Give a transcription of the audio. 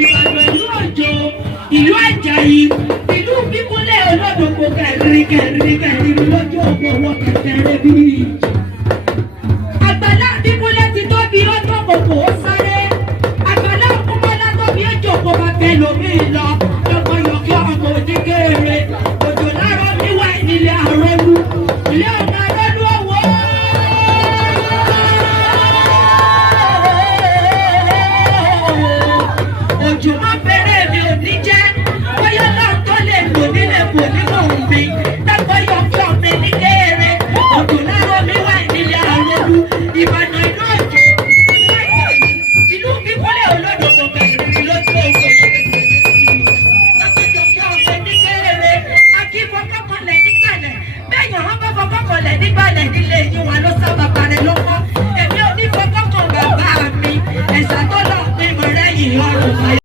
Ìbàdàn ìlú òjò, ìlú Àjàyí, ìlú bíbúlẹ̀ olódòkó kẹrin kẹrin kẹrin lójú ògbó owó kẹkẹrẹ bíi.